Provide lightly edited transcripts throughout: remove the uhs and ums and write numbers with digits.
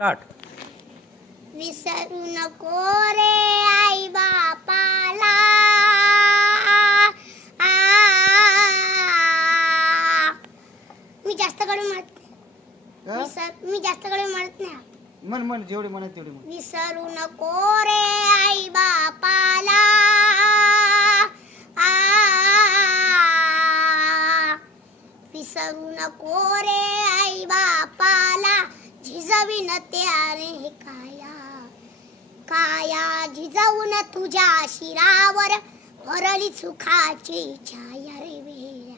Start. विसरू नको रे आई बापाला. आ, मी जास्त कडून म्हणत नाही. मी जास्त कडून म्हणत नाही. मन जेवढे म्हणत तेवढे म्हण. विसरू नको रे आई बापाला. आ, विसरू नको रे आई बापाला. झिजवीन त्याने काया काया झिजवून तुझ्या शिरावर भरली सुखाची छाया रे वेळा.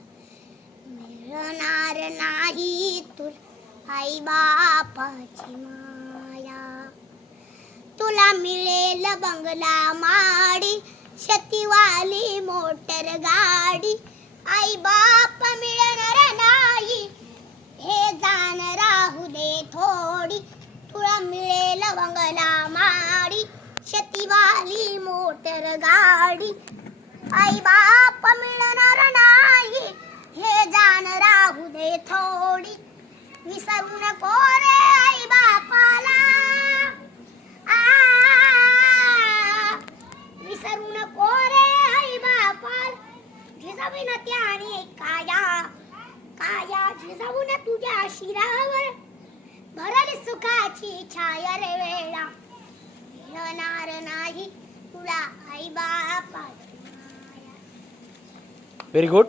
मिळणार नाही तुला आई बापाची माया. तुला मिळेल बंगला माडी शेतीवाली मोटर गाडी. आई बाप मिळणार नाही हे जाण राहू दे थोडी. तुला मिळेल बंगला माडी शेतीवाली मोटर गाडी. आई बाप मिळणार नाही हे जाण राहू दे थोडी. विसरू नको रे आई बापाला. आ, विसरू नको रे आई बापाला. झिजवीन त्याने काया काया झिजवून तुझ्या शिरावर भरली सुखाची छाया रे वेळा. मिळणार नाही तुला आई बापाची माया. Very good.